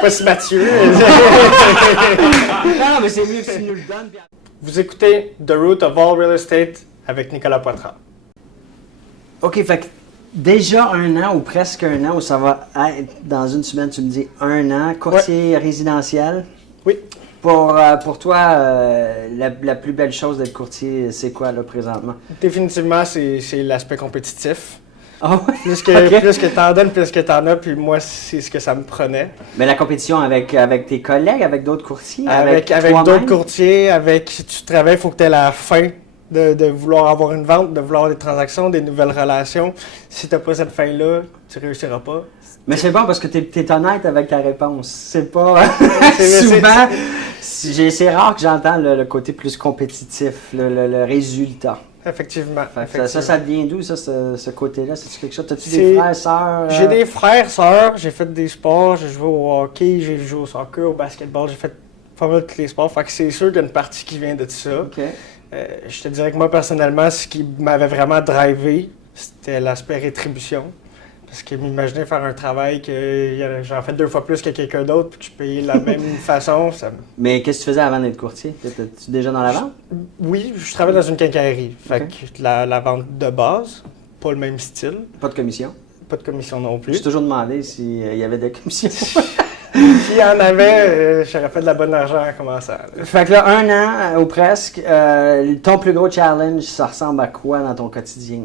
Pas si Mathieu. Non, mais c'est mieux que tu nous le donnes. Vous écoutez The Root of All Real Estate avec Nicolas Poitras. OK, fait que déjà 1 an ou presque 1 an, ou ça va être dans une semaine, tu me dis 1 an, courtier résidentiel. Oui. Pour toi, la plus belle chose d'être courtier, c'est quoi là présentement? Définitivement, c'est l'aspect compétitif. Oh, Plus que t'en donnes, plus que t'en as, puis moi, c'est ce que ça me prenait. Mais la compétition avec tes collègues, avec d'autres courtiers? Avec d'autres courtiers, si tu travailles, il faut que tu aies la faim de vouloir avoir une vente, de vouloir des transactions, des nouvelles relations. Si tu n'as pas cette faim-là, tu ne réussiras pas. Mais c'est bon parce que tu es honnête avec ta réponse. C'est pas... souvent, c'est rare que j'entends le côté plus compétitif, le résultat. Effectivement. Ça devient d'où, ça, ce côté-là? C'est-tu quelque chose? As-tu des frères, sœurs? J'ai des frères, sœurs. J'ai fait des sports. J'ai joué au hockey, j'ai joué au soccer, au basketball. J'ai fait pas mal tous les sports. Fait que c'est sûr qu'il y a une partie qui vient de ça. Okay. Je te dirais que moi, personnellement, ce qui m'avait vraiment drivé, c'était l'aspect rétribution. Parce que m'imaginer faire un travail que j'en fais 2 fois plus que quelqu'un d'autre puis que je paye de la même façon, ça me... Mais qu'est-ce que tu faisais avant d'être courtier? Étais-tu déjà dans la vente? Oui, je travaille dans une quincaillerie. Fait que la vente de base, pas le même style. Pas de commission? Pas de commission non plus. J'ai toujours demandé s'il y avait des commissions. S'il y en avait, j'aurais fait de la bonne argent en commençant. Fait que là, 1 an ou presque, ton plus gros challenge, ça ressemble à quoi dans ton quotidien?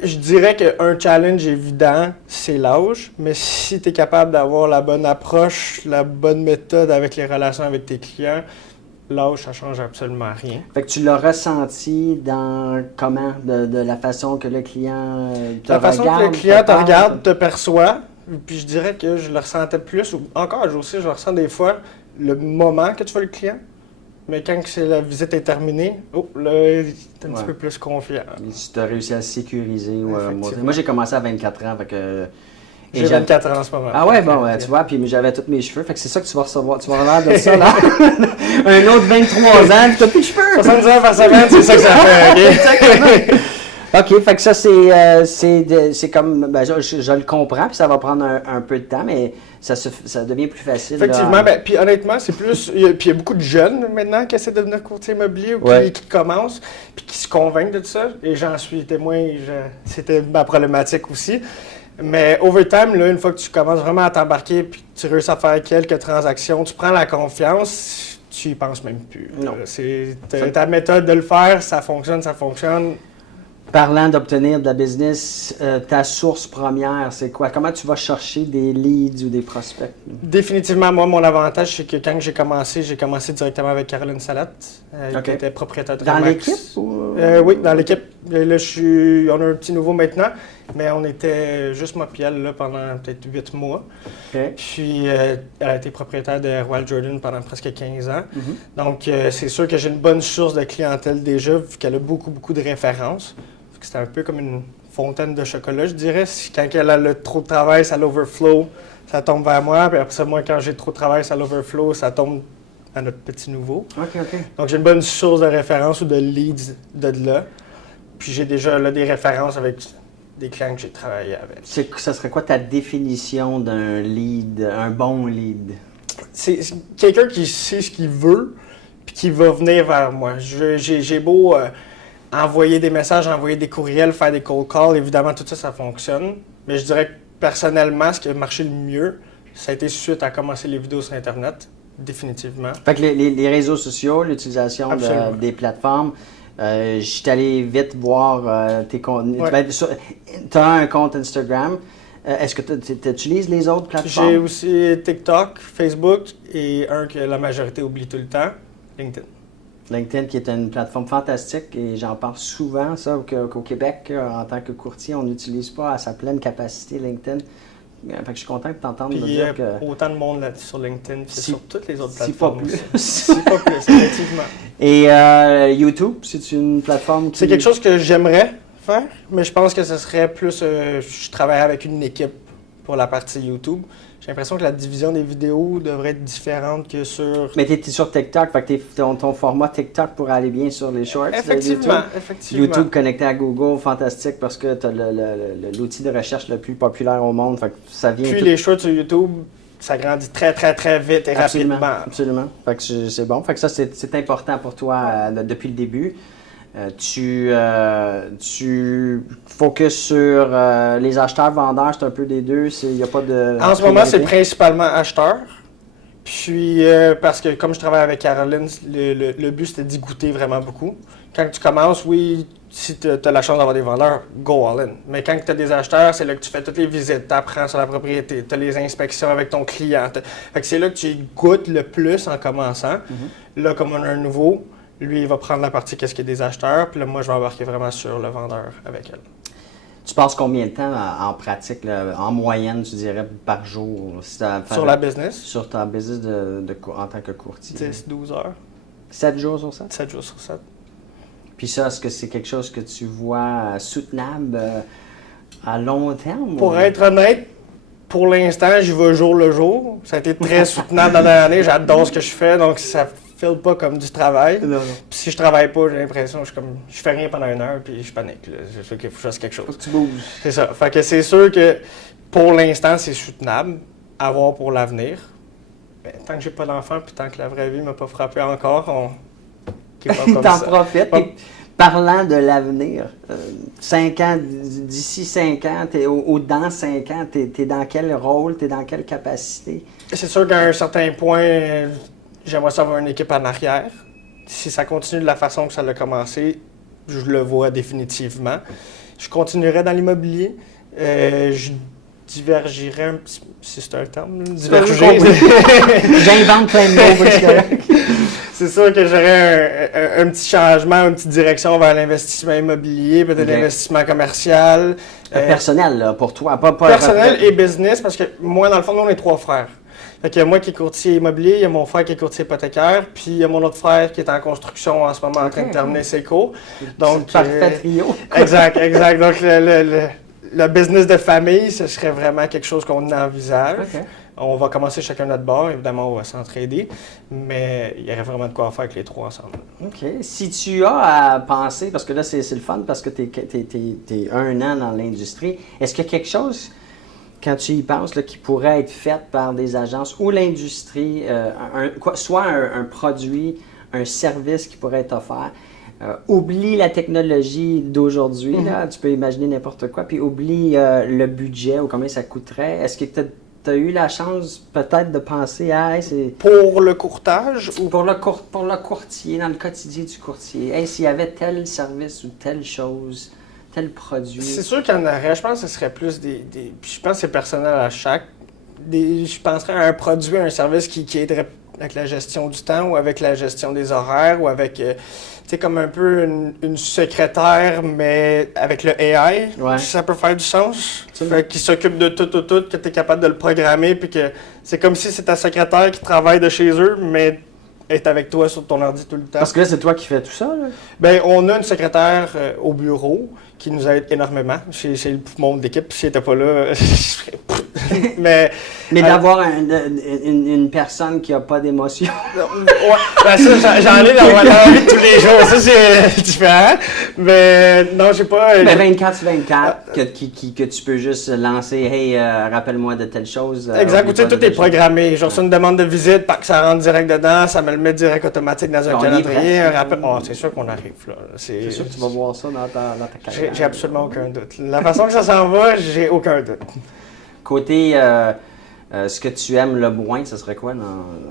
Je dirais qu'un challenge évident, c'est l'âge, mais si tu es capable d'avoir la bonne approche, la bonne méthode avec les relations avec tes clients, l'âge, ça change absolument rien. Fait que tu l'as ressenti dans comment? De la façon que le client te regarde? La façon que le client te regarde, te perçoit, puis je dirais que je le ressentais plus, ou encore aussi, je le ressens des fois, le moment que tu vois le client. Mais quand la visite est terminée, là, t'es un petit peu plus confiant. Si tu as réussi à sécuriser. Moi, j'ai commencé à 24 ans. Fait que, j'ai 24 ans en ce moment. Ah ouais, bon, tu vois, puis j'avais tous mes cheveux. Fait que c'est ça que tu vas recevoir. Tu vas avoir l'air de ça, là. Un autre 23 ans, puis t'as plus de cheveux. 70 ans par semaine, c'est ça que ça fait, OK? OK, fait que ça, c'est comme... Ben, je le comprends, puis ça va prendre un peu de temps, mais ça devient plus facile. Effectivement, puis honnêtement, c'est plus... Puis il y a beaucoup de jeunes, maintenant, qui essaient de devenir courtier immobilier ou qui commencent, puis qui se convainquent de ça. Et j'en suis témoin, c'était ma problématique aussi. Mais over time, là, une fois que tu commences vraiment à t'embarquer, puis tu réussis à faire quelques transactions, tu prends la confiance, tu y penses même plus. Non. C'est ta méthode de le faire, ça fonctionne, ça fonctionne. Parlant d'obtenir de la business, ta source première, c'est quoi? Comment tu vas chercher des leads ou des prospects? Définitivement, moi, mon avantage, c'est que quand j'ai commencé directement avec Caroline Salat, qui était propriétaire de Dans Remax. l'équipe? Ou... Oui, dans l'équipe. Là, on a un petit nouveau maintenant, mais on était juste moi et elle là, pendant peut-être 8 mois. Okay. Puis, elle a été propriétaire de Royal Jordan pendant presque 15 ans. Donc, c'est sûr que j'ai une bonne source de clientèle déjà, vu qu'elle a beaucoup, beaucoup de références. C'était un peu comme une fontaine de chocolat, je dirais. Quand elle a trop de travail, ça l'overflow, ça tombe vers moi. Puis après ça, moi, quand j'ai trop de travail, ça l'overflow, ça tombe à notre petit nouveau. OK. Donc, j'ai une bonne source de référence ou de leads de là. Puis j'ai déjà là, des références avec des clients que j'ai travaillé avec. Ça serait quoi ta définition d'un lead, un bon lead? C'est quelqu'un qui sait ce qu'il veut, puis qui va venir vers moi. J'ai beau... envoyer des messages, envoyer des courriels, faire des cold calls, évidemment, tout ça, ça fonctionne. Mais je dirais que personnellement, ce qui a marché le mieux, ça a été suite à commencer les vidéos sur Internet, définitivement. Fait que les réseaux sociaux, l'utilisation des plateformes, je suis allé vite voir tes contenus. Ouais. Tu as un compte Instagram. Est-ce que tu utilises les autres plateformes? J'ai aussi TikTok, Facebook et un que la majorité oublie tout le temps, LinkedIn. LinkedIn, qui est une plateforme fantastique, et j'en parle souvent, ça, qu'au Québec, en tant que courtier, on n'utilise pas à sa pleine capacité LinkedIn. Fait que je suis content de t'entendre me dire que... Il y a autant de monde là sur LinkedIn, c'est sur toutes les autres si plateformes. pas plus. Si pas plus, effectivement. Et YouTube, c'est une plateforme qui... C'est quelque chose que j'aimerais faire, mais je pense que ce serait plus... je travaillerais avec une équipe pour la partie YouTube. J'ai l'impression que la division des vidéos devrait être différente que sur... Mais tu es sur TikTok, fait que ton format TikTok pourrait aller bien sur les shorts. Effectivement. YouTube connecté à Google, fantastique, parce que tu as l'outil de recherche le plus populaire au monde. Fait que ça vient Puis les shorts sur YouTube, ça grandit très, très, très vite et Absolument, rapidement. absolument. Fait que c'est bon. Fait que ça, c'est important pour toi depuis le début. Tu focuses sur les acheteurs-vendeurs, c'est un peu des deux. Il n'y a pas de. En ce moment, c'est principalement acheteur. Puis, parce que comme je travaille avec Caroline, le but c'était d'y goûter vraiment beaucoup. Quand tu commences, oui, si tu as la chance d'avoir des vendeurs, go all in. Mais quand tu as des acheteurs, c'est là que tu fais toutes les visites, tu apprends sur la propriété, tu as les inspections avec ton client. Fait que c'est là que tu goûtes le plus en commençant. Là, comme on a un nouveau, lui, il va prendre la partie qu'est-ce qu'il y a des acheteurs, puis là, moi, je vais embarquer vraiment sur le vendeur avec elle. Tu passes combien de temps en pratique, là, en moyenne, tu dirais, par jour? Sur la business? Sur ta business en tant que courtier? 10-12 heures. 7 jours sur 7? 7 jours sur 7. Puis ça, est-ce que c'est quelque chose que tu vois soutenable à long terme? Pour être honnête, pour l'instant, j'y vais jour le jour. Ça a été très soutenable dans l'année. J'adore ce que je fais, donc ça ne file pas comme du travail. Non. Puis si je travaille pas, j'ai l'impression que je fais rien pendant 1 heure, puis je panique. Là. Je sais qu'il faut que je fasse quelque chose. Faut que tu bouges. C'est ça. Fait que c'est sûr que pour l'instant, c'est soutenable. À voir pour l'avenir. Ben, tant que j'ai pas d'enfant, puis tant que la vraie vie m'a pas frappé encore, T'en profites. Parlant de l'avenir, 5 ans, d'ici 5 ans, dans 5 ans, t'es dans quel rôle, t'es dans quelle capacité? C'est sûr qu'à un certain point, j'aimerais savoir une équipe en arrière. Si ça continue de la façon que ça a commencé, je le vois définitivement. Je continuerai dans l'immobilier. Je divergirais un petit... Si c'est un terme, diverger. J'invente plein de mots. C'est sûr que j'aurais un petit changement, une petite direction vers l'investissement immobilier, peut-être l'investissement commercial. Personnel, là, pour toi. Pas personnel et business, parce que moi, dans le fond, nous, on est 3 frères. Fait qu'il y a moi qui est courtier immobilier, il y a mon frère qui est courtier hypothécaire, puis il y a mon autre frère qui est en construction en ce moment, en train de terminer ses cours. Donc, parfait trio. Exact. Donc, le business de famille, ce serait vraiment quelque chose qu'on envisage. Okay. On va commencer chacun notre bord, évidemment, on va s'entraider, mais il y aurait vraiment de quoi faire avec les 3 ensemble. OK. Si tu as à penser, parce que là, c'est le fun, parce que tu es 1 an dans l'industrie, est-ce qu'il y a quelque chose, quand tu y penses, là, qui pourrait être fait par des agences ou l'industrie, soit un produit, un service qui pourrait être offert? Oublie la technologie d'aujourd'hui, tu peux imaginer n'importe quoi, puis oublie le budget ou combien ça coûterait. Est-ce que tu as eu la chance peut-être de penser à... Hey, pour le courtage ou pour le courtier, dans le quotidien du courtier, hey, s'il y avait tel service ou telle chose, tel produit... C'est sûr qu'il y en aurait. Je pense que ce serait plus des je pense que c'est personnel à chaque. Je penserais à un produit, un service qui aiderait avec la gestion du temps ou avec la gestion des horaires ou avec... tu sais, comme un peu une secrétaire, mais avec le AI, si ça peut faire du sens. Fait qui s'occupe de tout, que tu es capable de le programmer, puis que c'est comme si c'est ta secrétaire qui travaille de chez eux, mais est avec toi sur ton ordi tout le temps. Parce que là, c'est toi qui fais tout ça, là? Bien, on a une secrétaire au bureau qui nous aide énormément. C'est le monde d'équipe, si elle n'était pas là, je serais... Mais d'avoir une personne qui n'a pas d'émotion. Ben ça, j'en ai dans la vie de tous les jours. Ça, c'est différent. Mais non, j'ai pas... Mais 24/24, que tu peux juste lancer, hey, rappelle-moi de telle chose. Exact. Tu sais, tout est programmé. J'ai reçu une demande de visite, que ça rentre direct dedans, ça me le met direct automatique dans un calendrier. Un rappel. Oh, c'est sûr qu'on arrive là. C'est sûr que tu vas voir ça dans ta carrière. J'ai absolument aucun doute. La façon que ça s'en va, j'ai aucun doute. Côté ce que tu aimes le moins, ce serait quoi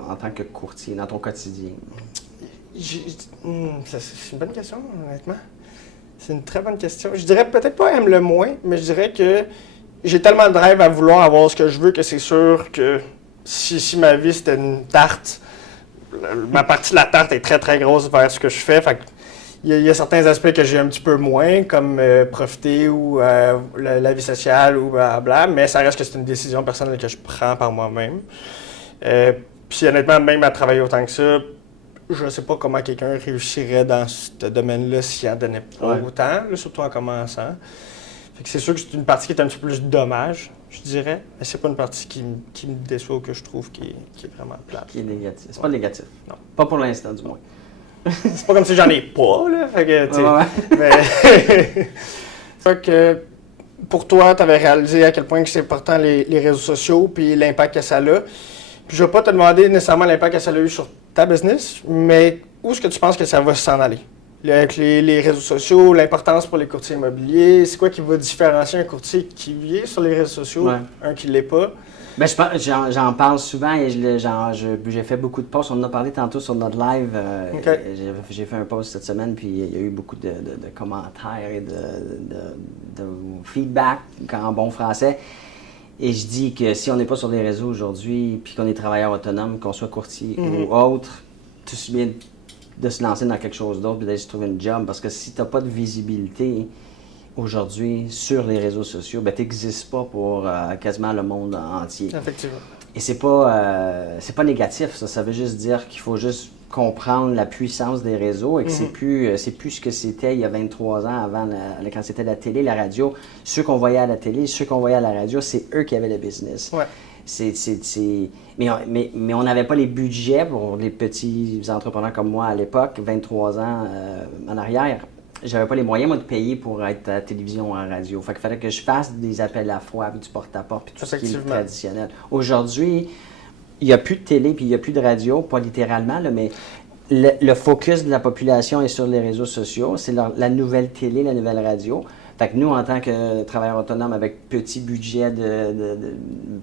en tant que courtier, dans ton quotidien? C'est une bonne question, honnêtement. C'est une très bonne question. Je dirais peut-être pas aime le moins, mais je dirais que j'ai tellement de drive à vouloir avoir ce que je veux que c'est sûr que si ma vie c'était une tarte, ma partie de la tarte est très très grosse vers ce que je fais. Fait que il y a certains aspects que j'ai un petit peu moins, comme profiter ou la vie sociale ou blablabla, mais ça reste que c'est une décision personnelle que je prends par moi-même. Puis honnêtement, même à travailler autant que ça, je ne sais pas comment quelqu'un réussirait dans ce domaine-là s'il en donnait pas autant, là, surtout en commençant. Fait que c'est sûr que c'est une partie qui est un petit peu plus dommage, je dirais, mais c'est pas une partie qui me déçoit ou que je trouve qui est vraiment plate. Qui est négatif. C'est pas négatif. Non. Pas pour l'instant, du moins. C'est pas comme si j'en ai pas, là. Fait que, tu sais. Mais. Fait que pour toi, tu avais réalisé à quel point que c'est important les réseaux sociaux puis l'impact que ça a. Puis je ne vais pas te demander nécessairement l'impact que ça a eu sur ta business, mais où est-ce que tu penses que ça va s'en aller? Avec les réseaux sociaux, l'importance pour les courtiers immobiliers, c'est quoi qui va différencier un courtier qui vit sur les réseaux sociaux, un qui ne l'est pas? Ben, j'en parle souvent et j'ai fait beaucoup de posts. On en a parlé tantôt sur notre live. J'ai fait un post cette semaine, puis il y a eu beaucoup de commentaires et de feedback en bon français. Et je dis que si on n'est pas sur les réseaux aujourd'hui, puis qu'on est travailleur autonome, qu'on soit courtier ou autre, tout se bien de se lancer dans quelque chose d'autre et d'aller se trouver une job. Parce que si tu n'as pas de visibilité aujourd'hui sur les réseaux sociaux, ben, tu n'existes pas pour quasiment le monde entier. Effectivement. Et c'est pas négatif, ça. Ça veut juste dire qu'il faut juste comprendre la puissance des réseaux et que c'est plus ce que c'était il y a 23 ans avant, quand c'était la télé, la radio. Ceux qu'on voyait à la télé, ceux qu'on voyait à la radio, c'est eux qui avaient le business. Ouais. Mais on n'avait pas les budgets pour les petits entrepreneurs comme moi à l'époque, 23 ans en arrière. J'avais pas les moyens, moi, de payer pour être à la télévision ou à la radio. Fait qu'il fallait que je fasse des appels à fois, puis du porte-à-porte, puis tout ce qui est traditionnel. Aujourd'hui, il n'y a plus de télé, puis il n'y a plus de radio, pas littéralement, là, mais le focus de la population est sur les réseaux sociaux. C'est la nouvelle télé, la nouvelle radio. Fait que nous, en tant que travailleurs autonomes avec petit budget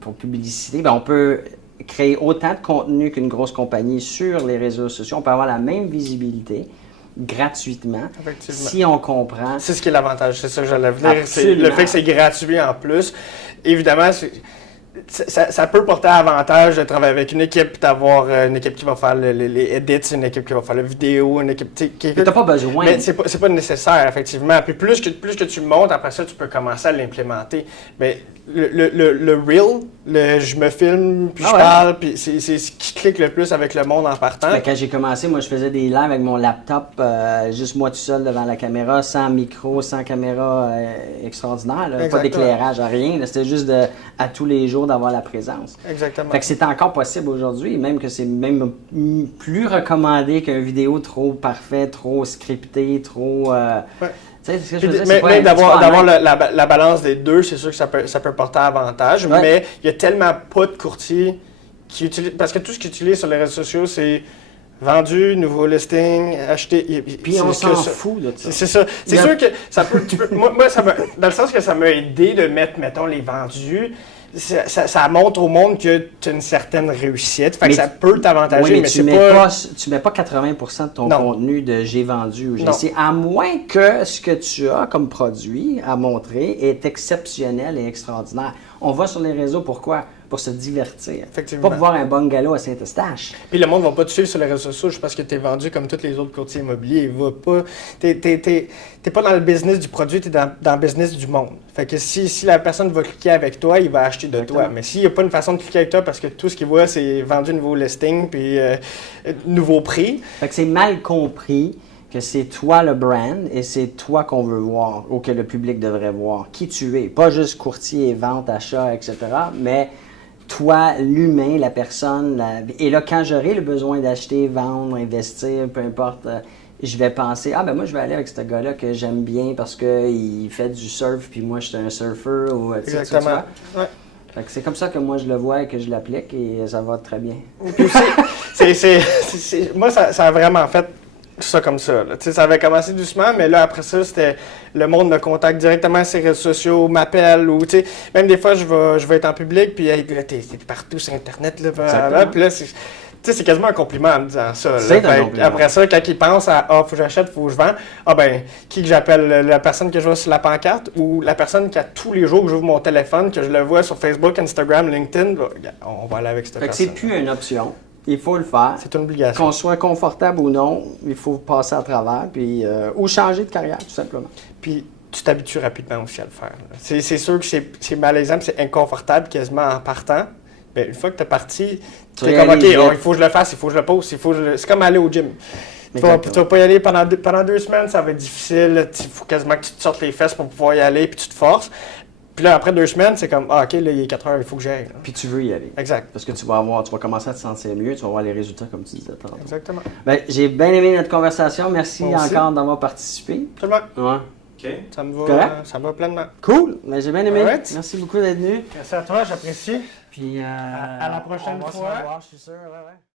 pour publicité, ben on peut créer autant de contenu qu'une grosse compagnie sur les réseaux sociaux. On peut avoir la même visibilité gratuitement, si on comprend. C'est ce qui est l'avantage, c'est ça que j'allais venir. C'est le fait que c'est gratuit en plus. Évidemment, ça peut porter avantage de travailler avec une équipe, d'avoir une équipe qui va faire les edits, une équipe qui va faire la vidéo, une équipe qui t'as pas besoin. Mais c'est pas nécessaire, effectivement. Puis plus que tu montes, après ça, tu peux commencer à l'implémenter. Mais le real, je me filme, puis je parle, puis c'est ce qui clique le plus avec le monde en partant. Ben, quand j'ai commencé, moi, je faisais des lives avec mon laptop, juste moi tout seul devant la caméra, sans micro, sans caméra extraordinaire, là, pas d'éclairage, rien. C'était juste à tous les jours d'avoir la présence. Exactement. Fait que c'est encore possible aujourd'hui, même que c'est même plus recommandé qu'une vidéo trop parfaite, trop scriptée, trop... Même d'avoir la balance des deux, c'est sûr que ça peut porter avantage, mais il y a tellement pas de courtiers qui utilisent... Parce que tout ce qu'ils utilisent sur les réseaux sociaux, c'est vendu, nouveau listing, acheté... Puis on s'en fout de ça. C'est ça. C'est sûr que ça peut... moi, ça dans le sens que ça m'a aidé de mettre, mettons, les vendus... Ça montre au monde que tu as une certaine réussite. Fait que ça peut t'avantager, mais tu mets pas 80% de ton contenu de j'ai vendu ou j'ai essayé, à moins que ce que tu as comme produit à montrer est exceptionnel et extraordinaire. On va sur les réseaux, pourquoi? Pour se divertir. Pas pour voir un bungalow à Saint-Eustache. Puis le monde ne va pas te suivre sur les réseaux sociaux juste parce que tu es vendu comme tous les autres courtiers immobiliers. T'es pas dans le business du produit, tu es dans le business du monde. Fait que si la personne va cliquer avec toi, il va acheter de toi. Mais s'il n'y a pas une façon de cliquer avec toi parce que tout ce qu'il voit, c'est vendu nouveau listing puis nouveau prix. Fait que c'est mal compris que c'est toi le brand et c'est toi qu'on veut voir ou que le public devrait voir. Qui tu es. Pas juste courtier, vente, achat, etc. Mais toi, l'humain, la personne. Et là, quand j'aurai le besoin d'acheter, vendre, investir, peu importe, je vais penser, moi, je vais aller avec ce gars-là que j'aime bien parce qu'il fait du surf, puis moi, je suis un surfeur. Exactement. Ouais. Fait que c'est comme ça que moi, je le vois et que je l'applique et ça va très bien. Moi, ça a vraiment fait ça comme ça. Ça avait commencé doucement, mais là, après ça, c'était le monde me contacte directement sur les réseaux sociaux, m'appelle, ou même des fois, je vais être en public, puis là, t'es partout sur Internet, puis là, c'est quasiment un compliment en me disant ça. Après ça, quand ils pensent à « faut que j'achète, faut que je vends », qui que j'appelle? La personne que je vois sur la pancarte ou la personne qui a tous les jours que j'ouvre mon téléphone, que je le vois sur Facebook, Instagram, LinkedIn, on va aller avec cette personne. C'est plus une option. Il faut le faire. C'est une obligation. Qu'on soit confortable ou non, il faut passer à travers, puis ou changer de carrière, tout simplement. Puis tu t'habitues rapidement aussi à le faire. C'est sûr que c'est malaisant, c'est inconfortable quasiment en partant. Mais une fois que tu es parti, tu es comme, OK, il faut que je le fasse, il faut que je le pose, c'est comme aller au gym. Tu vas pas y aller pendant 2 semaines, ça va être difficile. Il faut quasiment que tu te sortes les fesses pour pouvoir y aller, puis tu te forces. Puis là, après 2 semaines, c'est comme, OK, là, il est 4 heures, il faut que j'aille. Puis tu veux y aller. Exact. Parce que tu vas commencer à te sentir mieux, tu vas voir les résultats comme tu disais tantôt. Exactement. J'ai bien aimé notre conversation. Merci encore d'avoir participé. Absolument. Ouais. OK. Correct? Ça me va pleinement. Cool, mais j'ai bien aimé. Alright. Merci beaucoup d'être venu. Merci à toi, j'apprécie. Puis À la prochaine on va fois. se revoir, je suis sûr. Ouais, ouais.